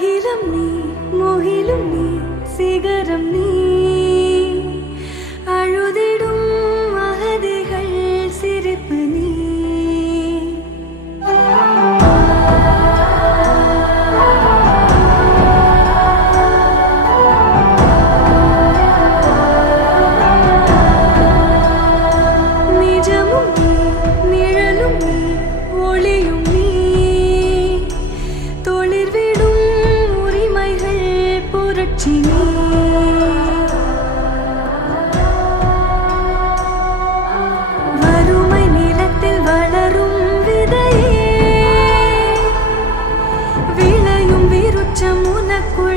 அகிலம் நீ, முகிலும் நீ, சிகரம் நீ, அழுதிடும் அகதிகள் சிரிப்பு நீ. நிஜமும் நீ, நிழலும் நீ, ஒளியும் நீ, தொழிற்விடும் உரிமைகள் புரட்சி நீ. வறுமை நிலத்தில் வளரும் விதையே, விளையும் விருட்சம் உனக்கு